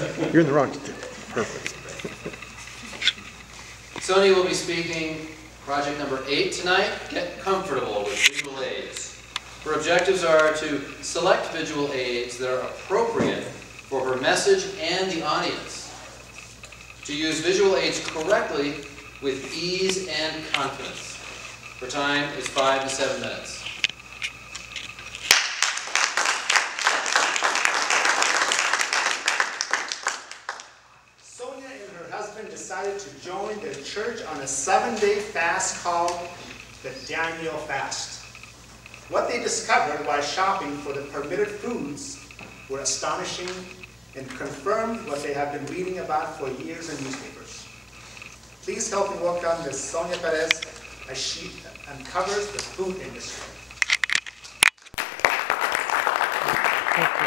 You're in the wrong. Perfect. Sonia will be speaking project number 8 tonight, Get Comfortable with Visual Aids. Her objectives are to select visual aids that are appropriate for her message and the audience, to use visual aids correctly with ease and confidence. Her time is 5 to 7 minutes. Sonia and her husband decided to join their church on a 7-day fast called the Daniel Fast. What they discovered while shopping for the permitted foods were astonishing and confirmed what they have been reading about for years in newspapers. Please help me welcome Ms. Sonia Perez as she uncovers the food industry. Thank you.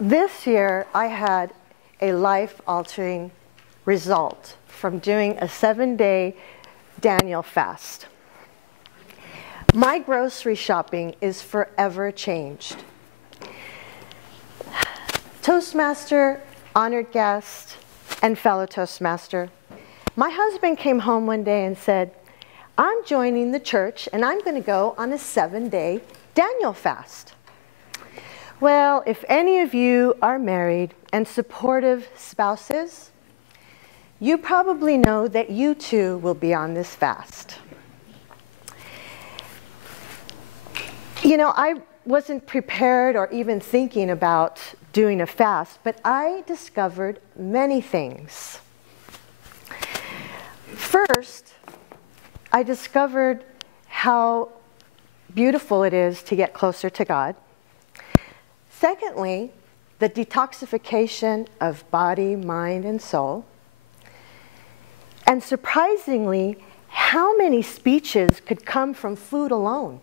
This year, I had a life-altering result from doing a 7-day Daniel fast. My grocery shopping is forever changed. Toastmaster, honored guest, and fellow Toastmaster, my husband came home one day and said, I'm joining the church and I'm going to go on a 7-day Daniel fast. Well, if any of you are married and supportive spouses, you probably know that you too will be on this fast. You know, I wasn't prepared or even thinking about doing a fast, but I discovered many things. First, I discovered how beautiful it is to get closer to God. Secondly, the detoxification of body, mind, and soul. And surprisingly, how many speeches could come from food alone?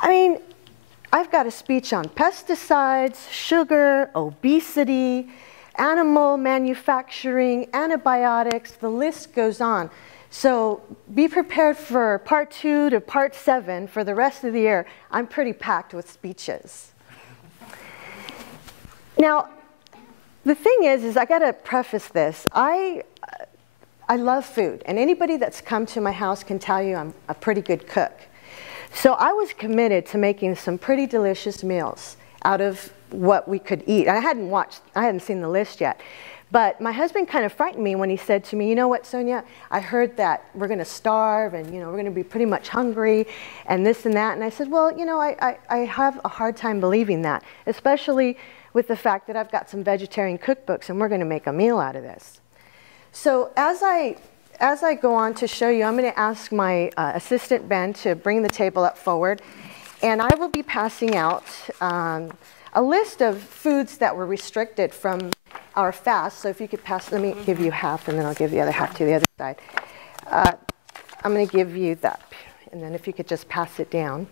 I mean, I've got a speech on pesticides, sugar, obesity, animal manufacturing, antibiotics, the list goes on. So be prepared for part 2 to part 7 for the rest of the year. I'm pretty packed with speeches. Now, the thing is I got to preface this. I love food, and anybody that's come to my house can tell you I'm a pretty good cook. So I was committed to making some pretty delicious meals out of what we could eat. I hadn't seen the list yet. But my husband kind of frightened me when he said to me, you know what, Sonia, I heard that we're going to starve and, you know, we're going to be pretty much hungry and this and that. And I said, well, you know, I have a hard time believing that, especially with the fact that I've got some vegetarian cookbooks and we're going to make a meal out of this. So as I go on to show you, I'm going to ask my assistant, Ben, to bring the table up forward. And I will be passing out a list of foods that were restricted from our fast. So if you could pass, let me give you half, and then I'll give the other half to the other side. I'm going to give you that. And then if you could just pass it down.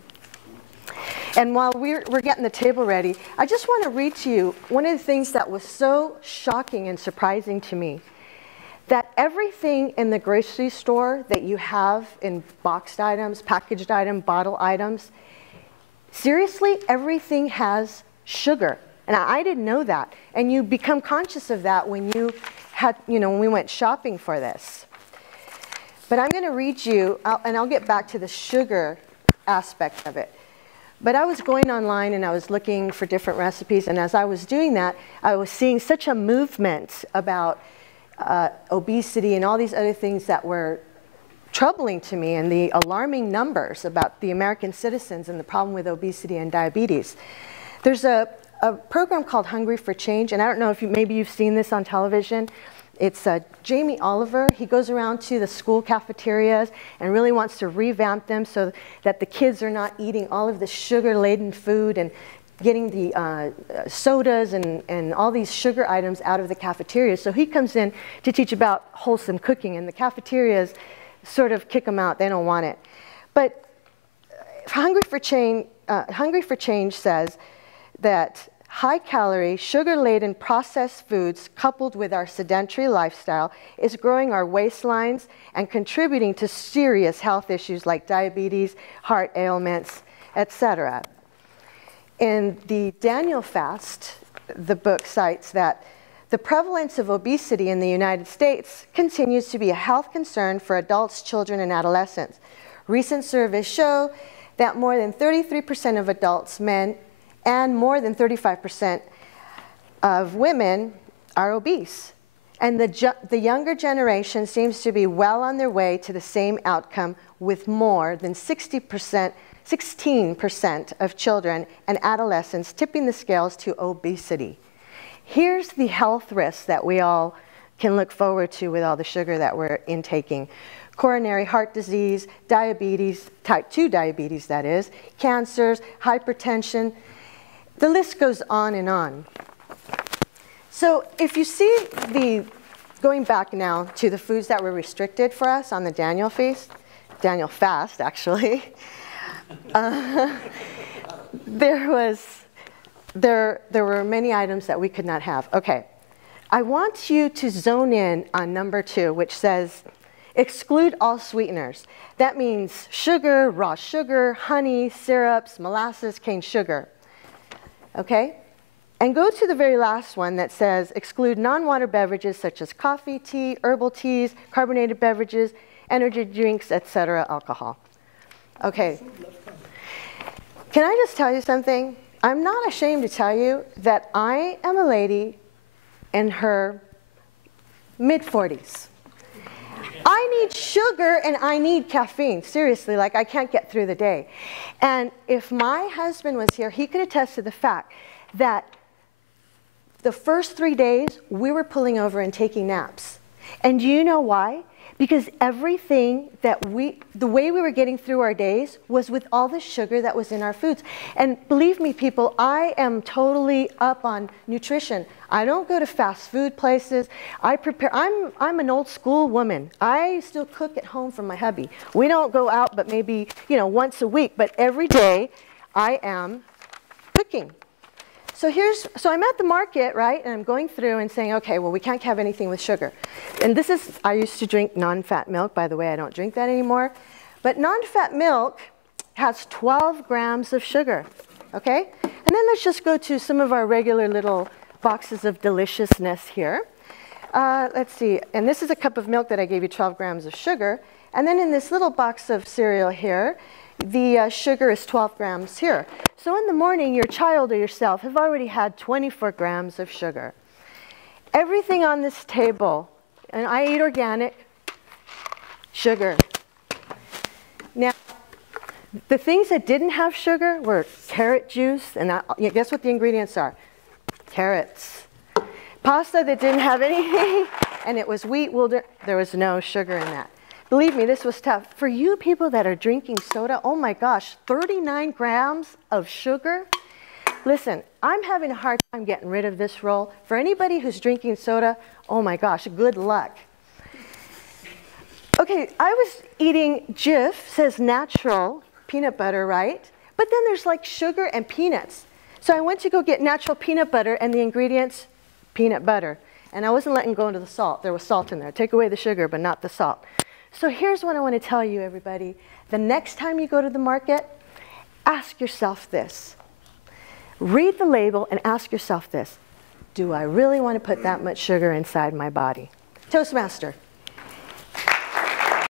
And while we're getting the table ready, I just want to read to you one of the things that was so shocking and surprising to me. That everything in the grocery store that you have in boxed items, packaged items, bottle items, seriously, everything has sugar. And I didn't know that. And you become conscious of that when you had, you know, when we went shopping for this. But I'm going to read you, and I'll get back to the sugar aspect of it. But I was going online and I was looking for different recipes. And as I was doing that, I was seeing such a movement about obesity and all these other things that were troubling to me, and the alarming numbers about the American citizens and the problem with obesity and diabetes. There's a program called Hungry for Change, and I don't know if maybe you've seen this on television. It's Jamie Oliver. He goes around to the school cafeterias and really wants to revamp them so that the kids are not eating all of the sugar-laden food and getting the sodas and all these sugar items out of the cafeterias. So he comes in to teach about wholesome cooking, and the cafeterias sort of kick them out. They don't want it. But Hungry for Change says that high-calorie, sugar-laden processed foods coupled with our sedentary lifestyle is growing our waistlines and contributing to serious health issues like diabetes, heart ailments, etc. in the Daniel fast, the book cites that the prevalence of obesity in the United States continues to be a health concern for adults, children, and adolescents. Recent surveys show that more than 33% of adults, men, and more than 35% of women are obese. And the younger generation seems to be well on their way to the same outcome, with more than 16% of children and adolescents tipping the scales to obesity. Here's the health risks that we all can look forward to with all the sugar that we're intaking. Coronary heart disease, diabetes, type 2 diabetes that is, cancers, hypertension. The list goes on and on. So if you see going back now to the foods that were restricted for us on the Daniel feast, Daniel fast actually, there were many items that we could not have. Okay, I want you to zone in on number 2, which says, exclude all sweeteners. That means sugar, raw sugar, honey, syrups, molasses, cane sugar. Okay? And go to the very last one that says, exclude non-water beverages such as coffee, tea, herbal teas, carbonated beverages, energy drinks, etc., alcohol. Okay. Can I just tell you something? I'm not ashamed to tell you that I am a lady in her mid-40s. I need sugar and I need caffeine. Seriously, like I can't get through the day. And if my husband was here, he could attest to the fact that the first 3 days, we were pulling over and taking naps. And do you know why? Because everything that the way we were getting through our days was with all the sugar that was in our foods. And believe me, people, I am totally up on nutrition. I don't go to fast food places. I'm an old school woman. I still cook at home for my hubby. We don't go out but maybe, once a week, but every day I am cooking. So I'm at the market, right, and I'm going through and saying, okay, well, we can't have anything with sugar. And I used to drink non-fat milk. By the way, I don't drink that anymore. But non-fat milk has 12 grams of sugar, okay? And then let's just go to some of our regular little boxes of deliciousness here. Let's see, and this is a cup of milk that I gave you 12 grams of sugar. And then in this little box of cereal here, the sugar is 12 grams here. So in the morning, your child or yourself have already had 24 grams of sugar. Everything on this table, and I eat organic, sugar. Now, the things that didn't have sugar were carrot juice, and guess what the ingredients are? Carrots. Pasta that didn't have anything, and it was wheat, there was no sugar in that. Believe me, this was tough. For you people that are drinking soda, oh my gosh, 39 grams of sugar? Listen, I'm having a hard time getting rid of this roll. For anybody who's drinking soda, oh my gosh, good luck. Okay, I was eating Jif, says natural peanut butter, right? But then there's like sugar and peanuts. So I went to go get natural peanut butter and the ingredients, peanut butter. And I wasn't letting go into the salt. There was salt in there. Take away the sugar, but not the salt. So here's what I want to tell you, everybody. The next time you go to the market, ask yourself this. Read the label and ask yourself this. Do I really want to put that much sugar inside my body? Toastmaster.